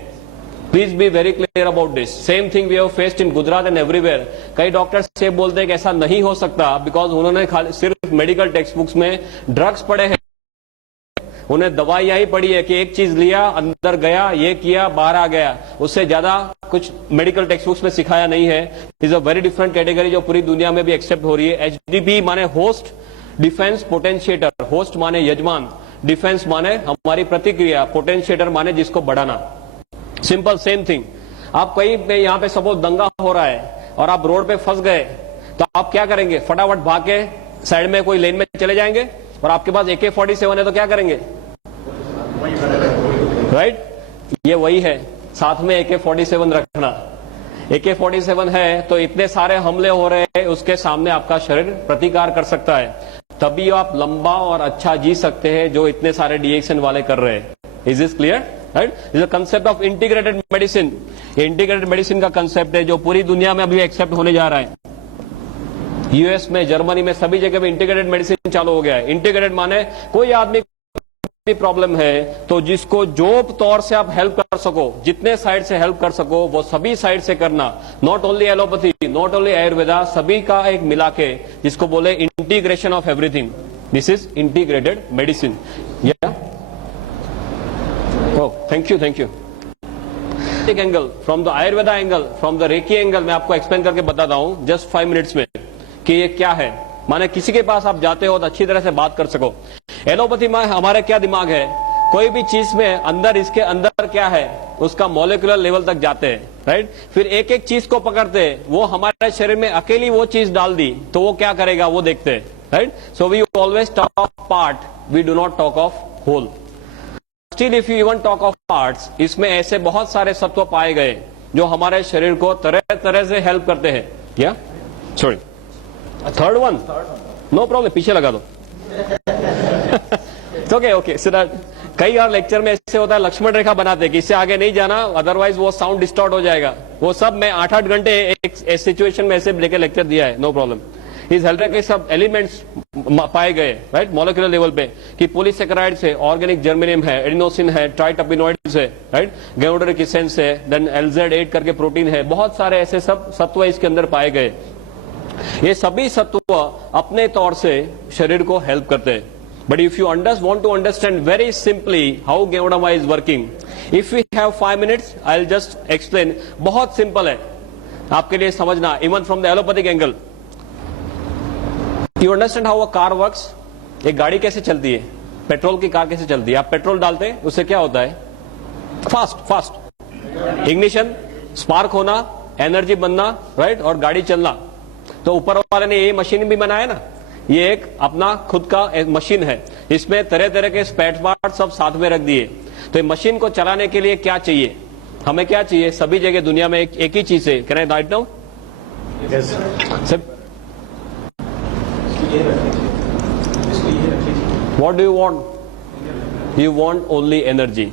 Please be very clear about this. Same thing we have faced in Gujarat and everywhere. कई डॉक्टर्स से बोलते हैं कि ऐसा नहीं हो सकता, बिकॉज उन्होंने सिर्फ मेडिकल टेक्स्ट बुक्स में ड्रग्स पढ़े हैं, उन्हें दवाइयां ही पड़ी है कि एक चीज लिया, अंदर गया, ये किया, बाहर आ गया। उससे ज्यादा कुछ मेडिकल टेक्स्ट बुक्स में सिखाया नहीं है। Is a very different category जो पूरी दुनिया में भी एक्सेप्ट हो रही है। HDP माने होस्ट डिफेंस पोटेंशिएटर। होस्ट माने यजमान, डिफेंस माने हमारी प्रतिक्रिया, पोटेंशिएटर माने जिसको बढ़ाना। Simple same thing. आप कहीं पे यहां पे सपोज दंगा हो रहा है और आप रोड पे फंस गए, तो आप क्या करेंगे? फटाफट भाग के साइड में कोई लेन में चले जाएंगे, और आपके पास AK-47 है तो क्या करेंगे? राइट? ये वही है, साथ में AK-47 रखना। AK-47 है तो इतने सारे हमले हो रहे हैं, उसके सामने आपका शरीर प्रतिकार कर सकता है। तभी आप लंबा और अच्छा जी सकते हैं जो इतने सारे डिएक्शन वाले कर रहे हैं। Is this clear? Right? Is the concept of integrated medicine. ये इंटीग्रेटेड मेडिसिन का कंसेप्ट है जो पूरी दुनिया में अभी एक्सेप्ट होने जा रहा है। US में, जर्मनी में, सभी जगह पे इंटीग्रेटेड मेडिसिन चालू हो गया है। इंटीग्रेटेड माने कोई आदमी प्रॉब्लम है तो जिसको जो तौर से आप हेल्प कर सको, जितने साइड से हेल्प कर सको वो सभी साइड से करना। Not only allopathy, not only Ayurveda, सभी का एक मिला के, जिसको बोले integration of everything. This is integrated medicine. या थैंक यू, थैंक यू। एक angle, from the Ayurveda angle, from the reiki angle, मैं आपको एक्सप्लेन करके बताता हूं जस्ट 5 मिनट्स में कि ये क्या है। माने किसी के पास आप जाते हो तो अच्छी तरह से बात कर सको। एलोपैथी में हमारा क्या दिमाग है, कोई भी चीज में अंदर, इसके अंदर क्या है उसका मॉलिक्यूलर लेवल तक जाते हैं। राइट? फिर एक एक चीज को पकड़ते हैं, वो हमारे शरीर में अकेली वो चीज डाल दी तो वो क्या करेगा वो देखते हैं। Right? So we always talk of part, we do not talk of whole. Still if you even talk of parts, इसमें ऐसे बहुत सारे सत्व पाए गए जो हमारे शरीर को तरह तरह से हेल्प करते हैं। या sorry, third one, no problem, पीछे लगा दो। ओके ओके, सो दैट कई बार लेक्चर में ऐसे होता है, लक्ष्मण रेखा बनाते कि इससे आगे नहीं जाना, अदरवाइज वो साउंड डिस्टॉर्ट हो जाएगा। वो सब मैं 8-8 घंटे एक सिचुएशन में ऐसे लेकर लेक्चर दिया है, नो प्रॉब्लम। इस हेल्थ के सब एलिमेंट्स पाए गए, राइट, मॉलिक्यूलर लेवल पे, कि पॉलीसेकेराइड्स है, ऑर्गेनिक जर्मेनियम है, एडिनोसिन है, ट्राइटर्पिनोइड्स है, राइट, गेओडरिक एसेंस है, देन LZ8 करके प्रोटीन है, बहुत सारे ऐसे सब सत्व इसके अंदर पाए गए। ये सभी सत्व अपने तौर से शरीर को हेल्प करते हैं। But if you want to understand very simply how geodama is working, if we have 5 minutes, I'll just explain. बहुत सिंपल है आपके लिए समझना, even from the allopathic angle. You understand how a car works? एक गाड़ी कैसे चलती है, पेट्रोल की कार कैसे चलती है? आप पेट्रोल डालते हैं, उससे क्या होता है? फास्ट इग्निशन, स्पार्क होना, एनर्जी बनना, राइट, और गाड़ी चलना। तो ऊपर वाले ने ये मशीन भी बनाया ना, ये एक अपना खुद का एक मशीन है, इसमें तरह तरह के स्पेयर पार्ट सब साथ में रख दिए। तो ये मशीन को चलाने के लिए क्या चाहिए, हमें क्या चाहिए? सभी जगह दुनिया में एक ही चीज है। Can I write now? What do you want? You want only energy.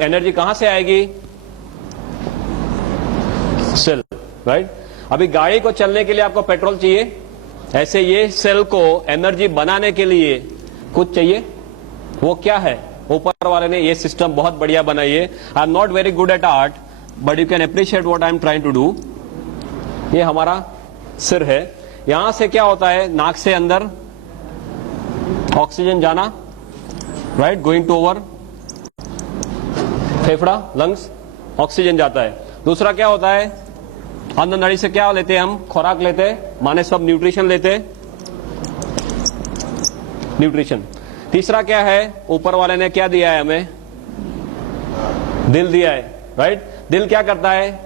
Energy कहां से आएगी? Cell, right. अभी गाड़ी को चलने के लिए आपको पेट्रोल चाहिए, ऐसे ये सेल को एनर्जी बनाने के लिए कुछ चाहिए। वो क्या है? ऊपर वाले ने ये सिस्टम बहुत बढ़िया बनाई है। I am not very good at art, but you can appreciate what I am trying to do. ये हमारा सिर है, यहां से क्या होता है, नाक से अंदर ऑक्सीजन जाना, राइट, गोइंग टू ओवर फेफड़ा, लंग्स, ऑक्सीजन जाता है। दूसरा क्या होता है, अंदर नली से क्या लेते हैं हम? खुराक लेते हैं, माने सब न्यूट्रिशन लेते हैं, न्यूट्रिशन। तीसरा क्या है, ऊपर वाले ने क्या दिया है हमें, दिल दिया है, राइट। दिल क्या करता है,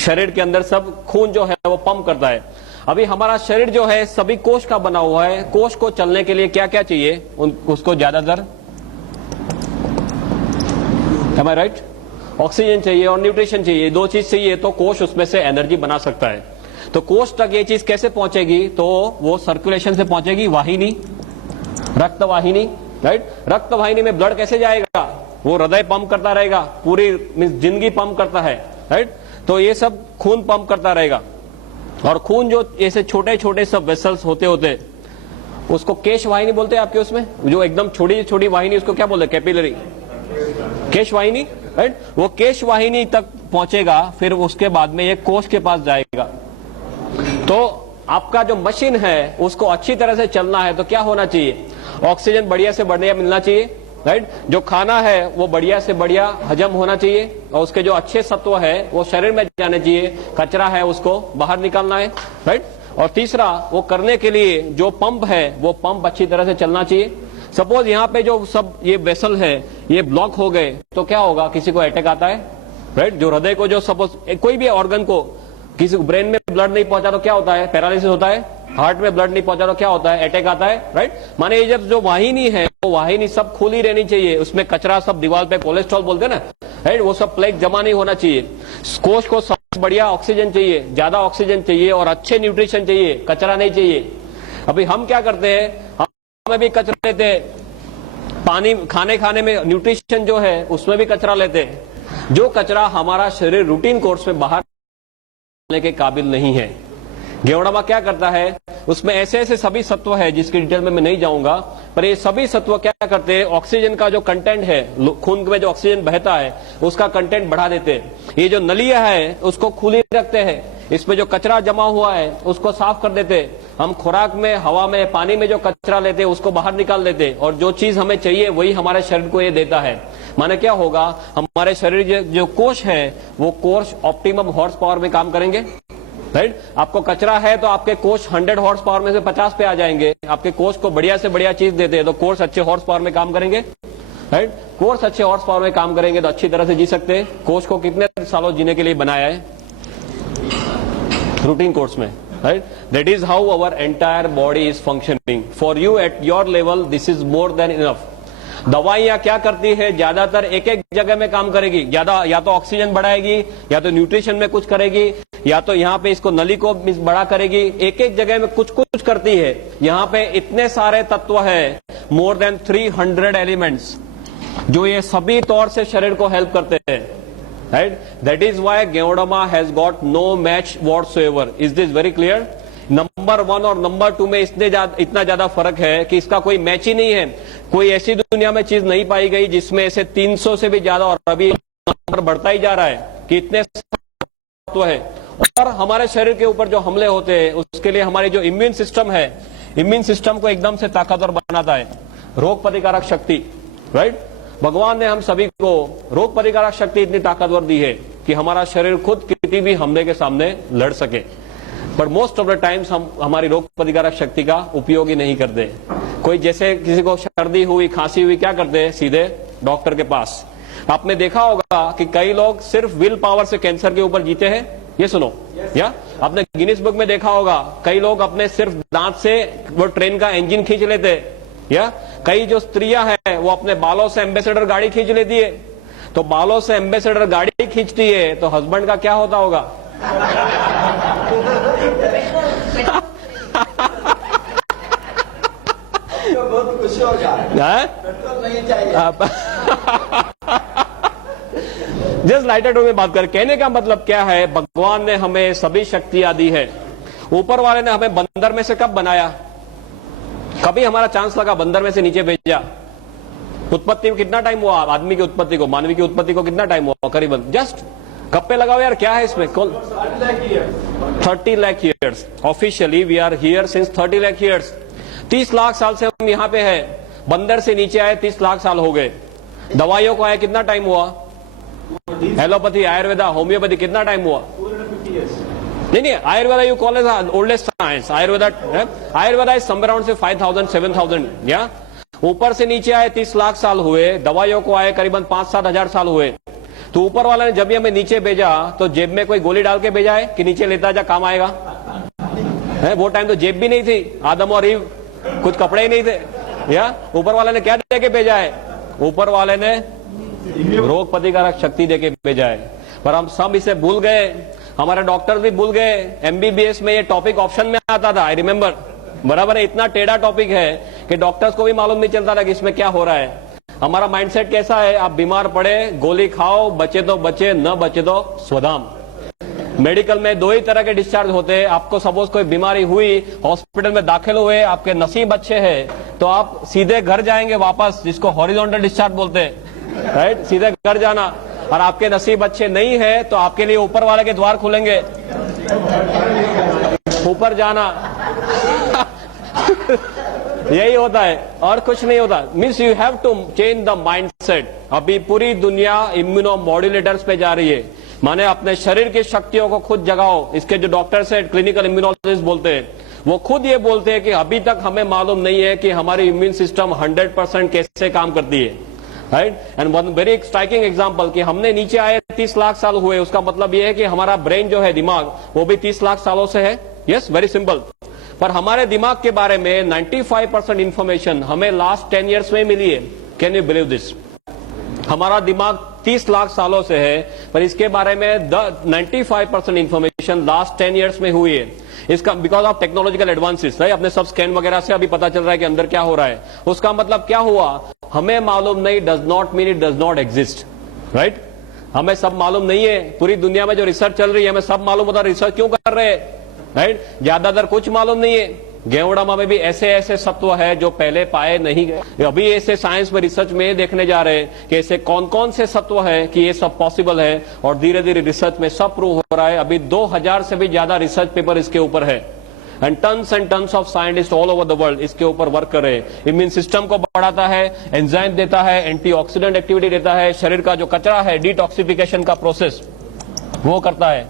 शरीर के अंदर सब खून जो है वो पंप करता है। अभी हमारा शरीर जो है सभी कोष का बना हुआ है, कोष को चलने के लिए क्या क्या चाहिए, उसको ज्यादातर, am I right? ऑक्सीजन चाहिए और न्यूट्रिशन चाहिए, दो चीज चाहिए तो कोष उसमें से एनर्जी बना सकता है। तो कोष तक ये चीज कैसे पहुंचेगी, तो वो सर्कुलेशन से पहुंचेगी, वाहिनी, रक्त वाहिनी, राइट। रक्त वाहिनी में ब्लड कैसे जाएगा, वो हृदय पंप करता रहेगा, पूरी जिंदगी पंप करता है, राइट। तो ये सब खून पंप करता रहेगा, और खून जो ऐसे छोटे छोटे सब वेसल्स होते होते उसको केश वाहिनी बोलते हैं आपके उसमें, जो एकदम छोटी छोटी वाहिनी, उसको क्या बोलते हैं, कैपिलरी, केश वाहिनी, राइट। वो केश वाहिनी तक पहुंचेगा, फिर उसके बाद में ये कोष के पास जाएगा। तो आपका जो मशीन है उसको अच्छी तरह से चलना है तो क्या होना चाहिए, ऑक्सीजन बढ़िया से बढ़िया मिलना चाहिए, राइट। जो खाना है वो बढ़िया से बढ़िया हजम होना चाहिए, और उसके जो अच्छे सत्व है वो शरीर में जाने चाहिए, कचरा है उसको बाहर निकालना है, राइट। और तीसरा, वो करने के लिए जो पंप है वो पंप अच्छी तरह से चलना चाहिए। सपोज यहाँ पे जो सब ये वेसल है ये ब्लॉक हो गए तो क्या होगा, किसी को अटैक आता है, राइट। जो हृदय को, जो सपोज कोई भी ऑर्गन को, किसी को ब्रेन में ब्लड नहीं पहुंचा तो क्या होता है, पैरालिसिस होता है। हार्ट में ब्लड नहीं पहुंचा तो क्या होता है, अटैक आता है, राइट। माने ये जब जो वाहिनी है वो वाहिनी सब खुली रहनी चाहिए, उसमें कचरा सब दीवार पे कोलेस्ट्रॉल बोलते हैं ना, राइट, वो सब प्लेग जमा नहीं होना चाहिए। कोष को सबसे बढ़िया ऑक्सीजन चाहिए, ज्यादा ऑक्सीजन चाहिए और अच्छे न्यूट्रिशन चाहिए, कचरा नहीं चाहिए। अभी हम क्या करते हैं, हमें भी कचरा लेते हैं, पानी खाने में न्यूट्रिशन जो है उसमें भी कचरा लेते हैं। जो कचरा हमारा शरीर रूटीन कोर्स में बाहर निकालने के काबिल नहीं है। गेवड़ामा क्या करता है, उसमें ऐसे ऐसे सभी सत्व है जिसकी डिटेल में मैं नहीं जाऊंगा, पर ये सभी सत्व क्या करते हैं, ऑक्सीजन का जो कंटेंट है, खून में जो ऑक्सीजन बहता है उसका कंटेंट बढ़ा देते हैं। ये जो नलियां है उसको खुली रखते हैं, इसमें जो कचरा जमा हुआ है उसको साफ कर देते हैं। हम खुराक में, हवा में, पानी में जो कचरा लेते हैं उसको बाहर निकाल देते हैं, और जो चीज हमें चाहिए वही हमारे शरीर को ये देता है। माने क्या होगा, हमारे शरीर जो कोष है वो कोष ऑप्टिमम हॉर्स पावर में काम करेंगे, राइट। आपको कचरा है तो आपके कोष 100 हॉर्स पावर में से 50 पे आ जाएंगे। आपके कोष को बढ़िया से बढ़िया चीज देते हैं तो कोष अच्छे हॉर्स पावर में काम करेंगे, राइट। कोष अच्छे हॉर्स पावर में काम करेंगे तो अच्छी तरह से जी सकते हैं। कोष को कितने सालों जीने के लिए बनाया है, रूटीन कोर्स में, right. That is how our entire body is functioning. For you at your level this is more than enough. दवाइयां क्या करती है, ज्यादातर एक एक जगह में काम करेगी, ज्यादा या तो ऑक्सीजन बढ़ाएगी, या तो न्यूट्रिशन में कुछ करेगी, या तो यहाँ पे इसको नली को बड़ा करेगी, एक एक जगह में कुछ कुछ करती है। यहाँ पे इतने सारे तत्व है, मोर देन 300 एलिमेंट्स, जो ये सभी तौर से शरीर को हेल्प करते हैं, right. That is why Ganoderma has got no match whatsoever. Is this very clear? Number 1 और नंबर 2 में इतना ज्यादा फर्क है कि इसका कोई मैच ही नहीं है। कोई ऐसी दुनिया में चीज नहीं पाई गई जिसमें ऐसे 300 से भी ज्यादा, और अभी नंबर बढ़ता ही जा रहा है कि इतने तत्व है। और हमारे शरीर के ऊपर जो हमले होते हैं उसके लिए हमारी जो इम्यून सिस्टम है, इम्यून सिस्टम को एकदम से ताकतवर बनाता है। रोग प्रतिकारक शक्ति, राइट। भगवान ने हम सभी को रोग प्रतिकारक शक्ति इतनी ताकतवर दी है कि हमारा शरीर खुद किसी भी हमले के सामने लड़ सके। पर मोस्ट ऑफ द टाइम्स हम हमारी रोग प्रतिकारक शक्ति का उपयोग ही नहीं करते। कोई जैसे किसी को सर्दी हुई, खांसी हुई, क्या करते हैं, सीधे डॉक्टर के पास। आपने देखा होगा कि कई लोग सिर्फ विल पावर से कैंसर के ऊपर जीते हैं, ये सुनो, या आपने गिनीज बुक में देखा होगा कई लोग अपने सिर्फ दांत से वो ट्रेन का इंजन खींच लेते हैं, या कई जो स्त्रियां हैं वो अपने बालों से एम्बेसडर गाड़ी खींच लेती है। तो बालों से एम्बेसडर गाड़ी खींचती है तो हस्बैंड का क्या होता होगा? बहुत खुश होगा, पेट्रोल नहीं चाहिए। जस्ट लाइटर टू में बात कर, कहने का मतलब क्या है, भगवान ने हमें सभी शक्तियां दी है। ऊपर वाले ने हमें बंदर में से कब बनाया? कभी हमारा चांस लगा बंदर में से नीचे भेजा? उत्पत्ति को कितना टाइम हुआ? आदमी की उत्पत्ति को, मानवी की उत्पत्ति को कितना टाइम हुआ? करीबन जस्ट गप्पे लगाओ यार, क्या है इसमें? 30 lakh years. Officially we are here since 30 lakh years. 30 lakh साल से हम यहाँ पे हैं। बंदर से नीचे आए 30 लाख साल हो गए। दवाइयों को आए कितना टाइम हुआ? एलोपैथी, आयुर्वेदा, होम्योपैथी कितना टाइम हुआ? नहीं, Ayurveda you call as oldest science. Ayurveda is somewhere around से 5,000 7,000 या ऊपर से नीचे आए 30 लाख साल हुए, दवाइयों को आए करीबन 5-7 हजार साल हुए। तो ऊपर वाला ने जब भी हमें नीचे भेजा तो जेब में कोई गोली डाल के भेजा है कि नीचे लेता जा काम आएगा है? वो टाइम तो जेब भी नहीं थी, आदम और ईव कुछ कपड़े ही नहीं थे या ऊपर वाले ने क्या दे के भेजा है? ऊपर वाले ने रोग प्रतिकारक शक्ति देके भेजा है। पर हम सब इसे भूल गए, हमारे डॉक्टर भी भूल गए। एमबीबीएस में ये टॉपिक ऑप्शन में आता था, आई रिमेम्बर, बराबर है। इतना टेढ़ा टॉपिक है कि डॉक्टर्स को भी मालूम नहीं चलता था कि इसमें क्या हो रहा है। हमारा माइंडसेट कैसा है? आप बीमार पड़े गोली खाओ, बचे तो बचे, न बचे तो स्वधाम। मेडिकल में दो ही तरह के डिस्चार्ज होते हैं। आपको सपोज कोई बीमारी हुई, हॉस्पिटल में दाखिल हुए, आपके नसीब अच्छे हैं तो आप सीधे घर जाएंगे वापस, जिसको हॉरिजॉन्टल डिस्चार्ज बोलते हैं, राइट? सीधे घर जाना। और आपके नसीब अच्छे नहीं है तो आपके लिए ऊपर वाले के द्वार खुलेंगे, ऊपर जाना। यही होता है और कुछ नहीं होता। Means you have to change the mindset. अभी पूरी दुनिया इम्यूनो मॉड्यूलेटर्स पे जा रही है, माने अपने शरीर की शक्तियों को खुद जगाओ। इसके जो डॉक्टर्स है, क्लिनिकल इम्यूनोलॉजिस्ट बोलते हैं, वो खुद ये बोलते हैं कि अभी तक हमें मालूम नहीं है कि हमारी इम्यून सिस्टम 100% कैसे काम करती है, right? And one very striking example कि हमने नीचे आए 30 लाख साल हुए, उसका मतलब ये है कि हमारा ब्रेन जो है, दिमाग, वो भी 30 लाख सालों से है। Yes, very simple. पर हमारे दिमाग के बारे में 95% इंफॉर्मेशन हमें लास्ट 10 ईयर्स में मिली है। Can you believe this? हमारा दिमाग 30 लाख सालों से है, पर इसके बारे में 95% इंफॉर्मेशन लास्ट 10 ईयर्स में हुई है। इसका because of technological advances, right? अपने सब स्कैन वगैरह से अभी पता चल रहा है कि अंदर क्या हो रहा है। उसका मतलब क्या हुआ? हमें मालूम नहीं does not mean it does not exist, right? हमें सब मालूम नहीं है। पूरी दुनिया में जो रिसर्च चल रही है, हमें सब मालूम होता है, रिसर्च क्यों कर रहे हैं, राइट? ज्यादातर कुछ मालूम नहीं है। गेवड़ामा में भी ऐसे ऐसे सत्व है जो पहले पाए नहीं गए। अभी ऐसे साइंस में, रिसर्च में देखने जा रहे हैं कि ऐसे कौन कौन से सत्व है कि ये सब पॉसिबल है, और धीरे धीरे रिसर्च में सब प्रूव हो रहा है। अभी 2000 से भी ज्यादा रिसर्च पेपर इसके ऊपर है and tons of scientist all over the world इसके ऊपर वर्क कर रहे हैं। इम्यून सिस्टम को बढ़ाता है, एंजाइम देता है, एंटीऑक्सीडेंट एक्टिविटी देता है, शरीर का जो कचरा है, डिटॉक्सिफिकेशन का प्रोसेस वो करता है।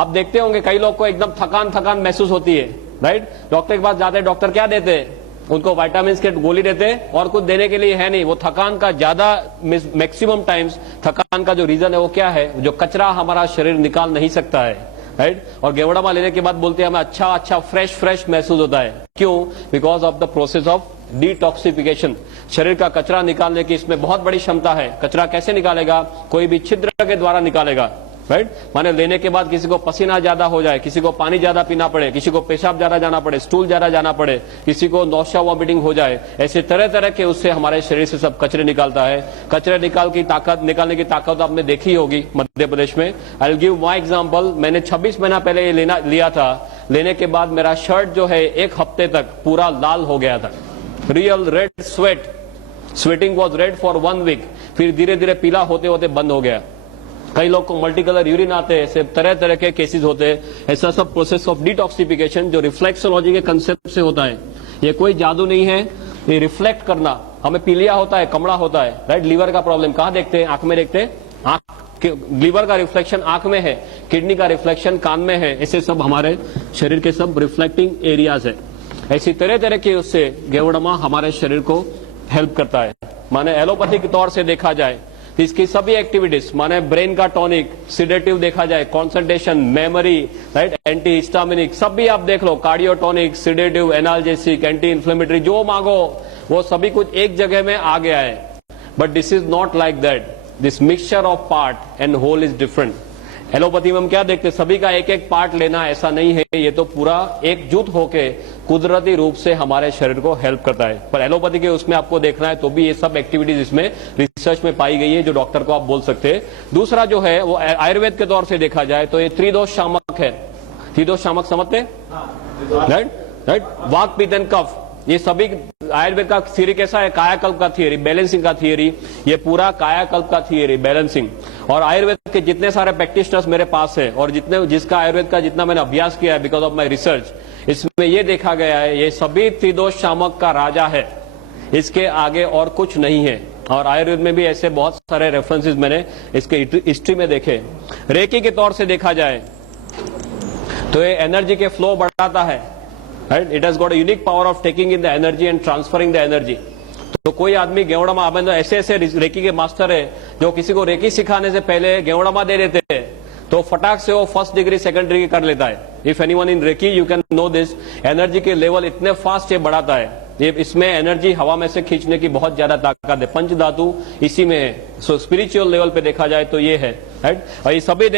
आप देखते होंगे कई लोग को एकदम थकान महसूस होती है, राइट? डॉक्टर के पास जाते हैं, डॉक्टर क्या देते हैं? उनको विटामिन के गोली देते हैं और कुछ देने के लिए है नहीं। वो थकान का ज्यादा मैक्सिमम टाइम्स थकान का जो रीजन है वो क्या है? जो कचरा हमारा शरीर निकाल नहीं सकता है, राइट? और गेवड़ामा लेने के बाद बोलते हैं हमें अच्छा फ्रेश महसूस होता है। क्यों? Because of the process of detoxification. शरीर का कचरा निकालने की इसमें बहुत बड़ी क्षमता है। कचरा कैसे निकालेगा? कोई भी छिद्र के द्वारा निकालेगा, राइट? माने लेने के बाद किसी को पसीना ज्यादा हो जाए, किसी को पानी ज्यादा पीना पड़े, किसी को पेशाब ज्यादा जाना पड़े, स्टूल ज्यादा जाना पड़े, किसी को नौशा वॉमिटिंग हो जाए, ऐसे तरह तरह के उससे हमारे शरीर से सब कचरे निकालता है। कचरे निकालने की ताकत आपने देखी होगी मध्य प्रदेश में। I will give my example. मैंने 26 महीना पहले ये लिया था। लेने के बाद मेरा शर्ट जो है 1 हफ्ते तक पूरा लाल हो गया था। Real red sweating was red for 1 week. फिर धीरे धीरे पीला होते होते बंद हो गया। कई लोग को मल्टी कलर यूरिन आते हैं, ऐसे तरह तरह के केसेस होते हैं। ऐसा सब प्रोसेस ऑफ डिटॉक्सिफिकेशन जो रिफ्लेक्सोलॉजी के कंसेप्ट से होता है। ये कोई जादू नहीं है, ये रिफ्लेक्ट करना। हमें पीलिया होता है, कमड़ा होता है, राइट? लीवर का प्रॉब्लम कहाँ देखते हैं? आंख में देखते हैं। आंख, लीवर का रिफ्लेक्शन आंख में है, किडनी का रिफ्लेक्शन कान में है। ऐसे सब हमारे शरीर के सब रिफ्लेक्टिंग एरियाज है। ऐसी तरह तरह के उससे गेवड़ामा हमारे शरीर को हेल्प करता है। माने एलोपैथी के तौर से देखा जाए इसकी सभी एक्टिविटीज, माने ब्रेन का टॉनिक, सिडेटिव देखा जाए, concentration, memory, right, anti histaminic, सब भी आप देख लो, cardiotonic, sedative, analgesic, anti inflammatory, जो मांगो वो सभी कुछ एक जगह में आ गया है। But this is not like that. This mixture of part and whole is different. Allopathy में हम क्या देखते हैं? सभी का एक एक पार्ट लेना, ऐसा नहीं है। ये तो पूरा एकजुट होके कुदरती रूप से हमारे शरीर को हेल्प करता है। पर एलोपैथी के उसमें आपको देखना है तो भी ये सब एक्टिविटीज इसमें रिसर्च में पाई गई है, जो डॉक्टर को आप बोल सकते हैं। दूसरा जो है वो आयुर्वेद के तौर से देखा जाए तो ये त्रिदोष शामक है। त्रिदोष शामक समझते हैं, राइट? वाक, पित्त एंड कफ, ये सभी आयुर्वेद का थियरी कैसा है? कायाकल्प का थियरी, बैलेंसिंग का थियरी। ये पूरा कायाकल्प का थियरी, बैलेंसिंग। और आयुर्वेद के जितने सारे प्रैक्टिशनर्स मेरे पास है और जिसका आयुर्वेद का जितना मैंने अभ्यास किया है बिकॉज ऑफ माई रिसर्च, इसमें ये देखा गया है ये सभी त्रिदोष शामक का राजा है। इसके आगे और कुछ नहीं है। और आयुर्वेद में भी ऐसे बहुत सारे रेफरेंसेस मैंने इसके हिस्ट्री में देखे। रेकी के तौर से देखा जाए तो ये एनर्जी के फ्लो बढ़ाता है, right. It has got a unique power of taking in the energy and transferring the energy. तो कोई आदमी गेवड़ामा, अब ऐसे ऐसे रेकी के मास्टर है जो किसी को रेकी सिखाने से पहले गेवड़ामा दे देते हैं तो फटाक से वो फर्स्ट डिग्री सेकंड डिग्री कर लेता है. If anyone in reiki you can know this. Energy के लेवल इतने फास्ट ये बढ़ाता है. ये इसमें एनर्जी हवा में से खींचने की बहुत ज्यादा ताकत है. पंच धातु इसी में है. सो स्पिरिचुअल लेवल पे देखा जाए तो ये है, राइट. और ये सभी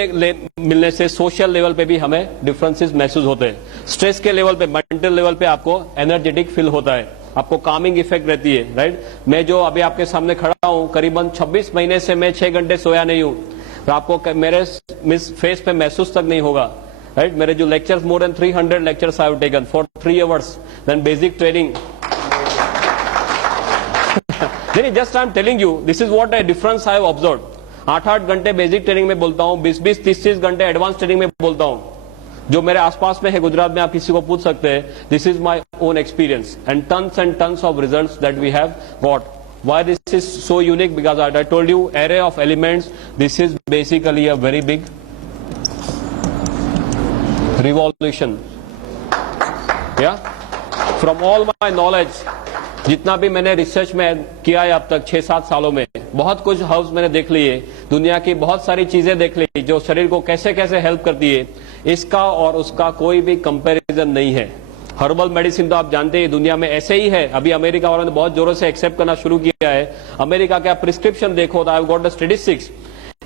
मिलने से सोशल लेवल पे भी हमें डिफरेंसेस महसूस होते हैं. स्ट्रेस के लेवल पे, मेंटल लेवल पे आपको एनर्जेटिक फील होता है, आपको कामिंग इफेक्ट रहती है, राइट. मैं जो अभी आपके सामने खड़ा हूं, करीबन 26 महीने से मैं 6 घंटे सोया नहीं हूं. तो आपको मेरे फेस पे महसूस तक नहीं होगा, राइट. मेरे जो lectures, more than 300 lectures I have taken for 3 hours, then basic training. नहीं, just I am telling you, this is what a difference I have observed. 8-8 घंटे बेसिक ट्रेनिंग में बोलता हूं, 20-20, 30-30 घंटे एडवांस ट्रेनिंग में बोलता हूं. जो मेरे आसपास में है गुजरात में, आप किसी को पूछ सकते हैं. This is my own experience and tons of results that we have got. Why this is so unique? Because I told you, array of elements. This is basically a very big revolution. Yeah. From all my knowledge, जितना भी मैंने research में किया है अब तक 6-7 सालों में, बहुत कुछ हर्ब्स मैंने देख लिए, दुनिया की बहुत सारी चीजें देख ली जो शरीर को कैसे कैसे हेल्प करती है. इसका और उसका कोई भी कंपैरिजन नहीं है. हर्बल मेडिसिन तो आप जानते हैं दुनिया में ऐसे ही है. अभी अमेरिका वालों ने बहुत जोरों से एक्सेप्ट करना शुरू किया है. अमेरिका का प्रिस्क्रिप्शन देखो तो आई हैव गॉट द स्टैटिस्टिक्स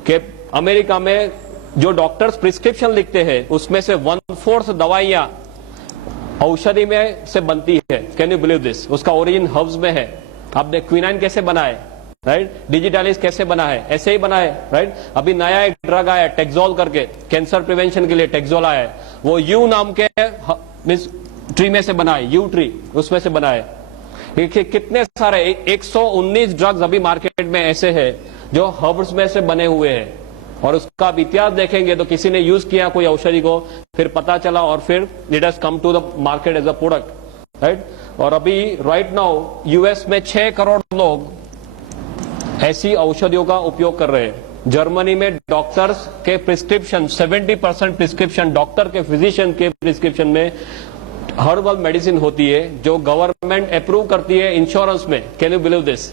कि अमेरिका में जो डॉक्टर्स प्रिस्क्रिप्शन लिखते हैं उसमें से 1/4 दवाइयां औषधि में से बनती है. Can you believe this? उसका ओरिजिन हर्ब्स में है. आपने क्विनाइन कैसे बना है, राइट. डिजिटालिस कैसे बना है, ऐसे ही बना है, राइट. अभी नया एक ड्रग आया टेक्सोल करके, कैंसर प्रिवेंशन के लिए टेक्सोल आया है. वो यू नाम के ट्री में से बना है, यू ट्री, उसमें से बना है. कितने सारे 119 ड्रग्स अभी मार्केट में ऐसे हैं जो हर्ब्स में से बने हुए हैं. और उसका आप इतिहास देखेंगे तो किसी ने यूज किया कोई औषधि को, फिर पता चला और फिर it has come to the market as a product, right. और अभी राइट नाउ यूएस में 6 करोड़ लोग ऐसी औषधियों का उपयोग कर रहे हैं. जर्मनी में डॉक्टर्स के प्रिस्क्रिप्शन, 70% प्रिस्क्रिप्शन डॉक्टर के, फिजिशियन के प्रिस्क्रिप्शन में हर्बल मेडिसिन होती है जो गवर्नमेंट अप्रूव करती है इंश्योरेंस में. Can you believe this?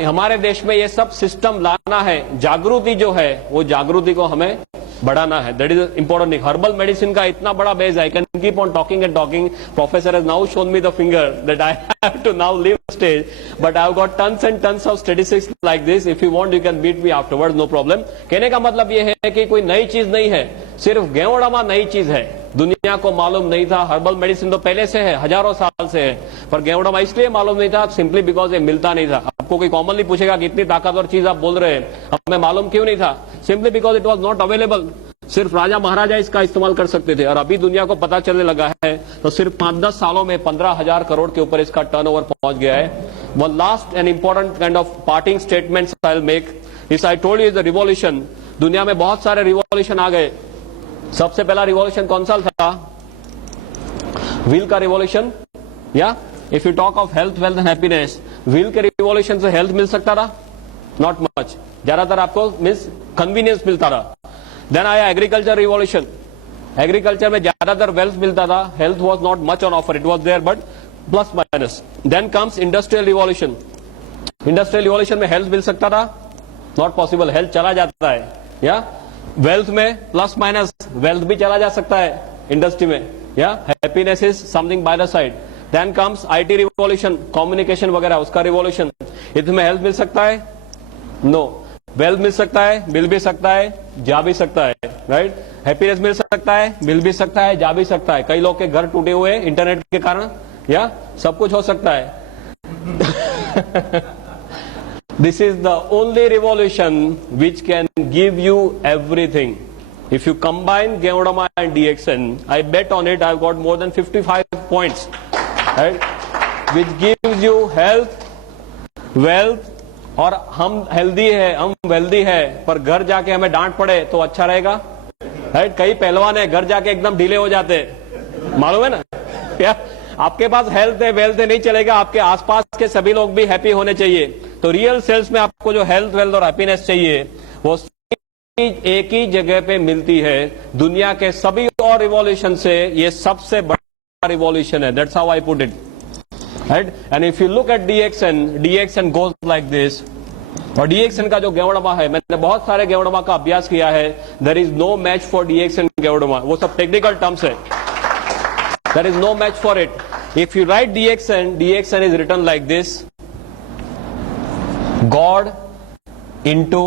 हमारे देश में ये सब सिस्टम लाना है. जागृति जो है वो जागृति को हमें बढ़ाना है. That is important thing. Herbal medicine का इतना बड़ा बेस है. I can keep on talking and talking. Professor has now shown me the finger that I have to now leave stage, but I have got tons and tons of statistics like this. If you want you can beat me afterwards, no problem. कहने का मतलब ये है कि कोई नई चीज नहीं है, सिर्फ गेवड़ामा नई चीज है. दुनिया को मालूम नहीं था. हर्बल मेडिसिन तो पहले से है, हजारों साल से है, पर गेवड़ामा इसलिए मालूम नहीं था सिंपली बिकॉज ये मिलता नहीं था. आपको कोई कॉमनली पूछेगा कि इतनी ताकतवर चीज आप बोल रहे हैं, हमें मालूम क्यों नहीं था? Simply because it was not available. सिर्फ राजा महाराजा इसका इस्तेमाल कर सकते थे. और अभी दुनिया को पता चलने लगा है तो सिर्फ 5-10 सालों में 15,000 करोड़ के ऊपर इसका टर्नओवर पहुंच गया है. One last and important kind of parting statements I will make. This I told you is the revolution. दुनिया में बहुत सारे रिवॉल्यूशन आ गए. सबसे पहला रिवॉल्यूशन कौन सा था? व्हील का रिवॉल्यूशन. या if you talk of health, wealth and happiness, wheel के रिवॉल्यूशन से हेल्थ मिल सकता था? Not much. ज्यादातर आपको मीन्स कन्वीनियंस मिलता था. देन आया एग्रीकल्चर रिवॉल्यूशन. एग्रीकल्चर में ज्यादातर वेल्थ मिलता था. Health was not much on offer. It was there but plus minus. Then comes industrial revolution. Industrial revolution में हेल्थ मिल सकता था? Not possible. हेल्थ चला जाता है. या वेल्थ में प्लस माइनस वेल्थ भी चला जा सकता है इंडस्ट्री में. या happiness is something by the side. Then comes IT revolution, communication वगैरह, उसका रिवॉल्यूशन. इसमें हेल्थ मिल सकता है? नो. वेल्थ मिल सकता है, मिल भी सकता है, जा भी सकता है, राइट. हैप्पीनेस मिल सकता है, मिल भी सकता है, जा भी सकता है. कई लोग के घर टूटे हुए इंटरनेट के कारण. या सब कुछ हो सकता है. This is the only revolution which can give you everything. If you combine Geodama and DXN, I bet on it I've got more than 55 points, right? Which gives you health, wealth, और हम healthy है, हम wealthy है, पर घर जाके हमें डांट पड़े तो अच्छा रहेगा, राइट. कई पहलवान है घर जाके एकदम ढीले हो जाते, मालूम है ना. क्या आपके पास हेल्थ है, वेल्थ है, नहीं चलेगा. आपके आसपास के सभी लोग भी हैप्पी होने चाहिए. तो रियल सेल्स में आपको जो हेल्थ, वेल्थ और हैप्पीनेस चाहिए वो एक ही जगह पे मिलती है। दुनिया के सभी और रिवॉल्यूशन से ये सबसे बड़ा रिवॉल्यूशन है। That's how I put it, right. And if you look at DXN goes like this. और डीएक्सएन का जो गेवड़मा है, मैंने बहुत सारे गेवड़मा का अभ्यास किया है। There is no match for DXN Ganoderma. वो सब टेक्निकल टर्म्स है। There is no match for it. If you write DXN is written like this, god into